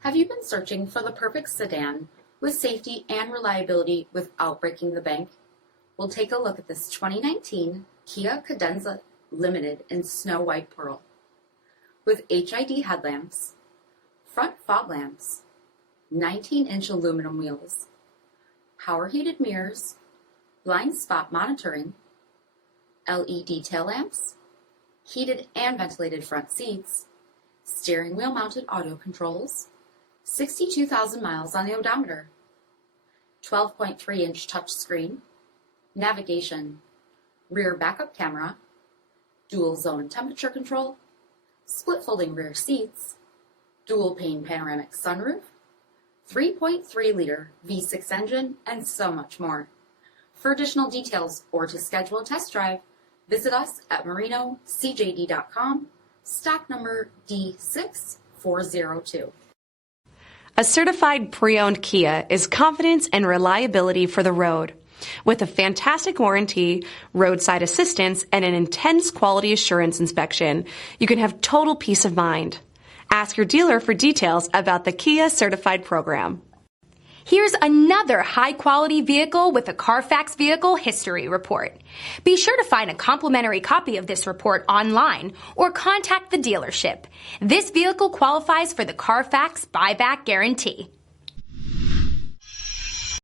Have you been searching for the perfect sedan with safety and reliability without breaking the bank? We'll take a look at this 2019 Kia Cadenza Limited in Snow White Pearl. With HID headlamps, front fog lamps, 19-inch aluminum wheels, power heated mirrors, blind spot monitoring, LED tail lamps, heated and ventilated front seats, steering wheel mounted audio controls, 62,000 miles on the odometer, 12.3-inch touchscreen, navigation, rear backup camera, dual zone temperature control, split folding rear seats, dual pane panoramic sunroof, 3.3-liter V6 engine, and so much more. For additional details or to schedule a test drive, visit us at MARINO'SCJD.com, stock number D6402. A certified pre-owned Kia is confidence and reliability for the road. With a fantastic warranty, roadside assistance, and an intense quality assurance inspection, you can have total peace of mind. Ask your dealer for details about the Kia Certified program. Here's another high-quality vehicle with a Carfax Vehicle History Report. Be sure to find a complimentary copy of this report online or contact the dealership. This vehicle qualifies for the Carfax Buyback Guarantee.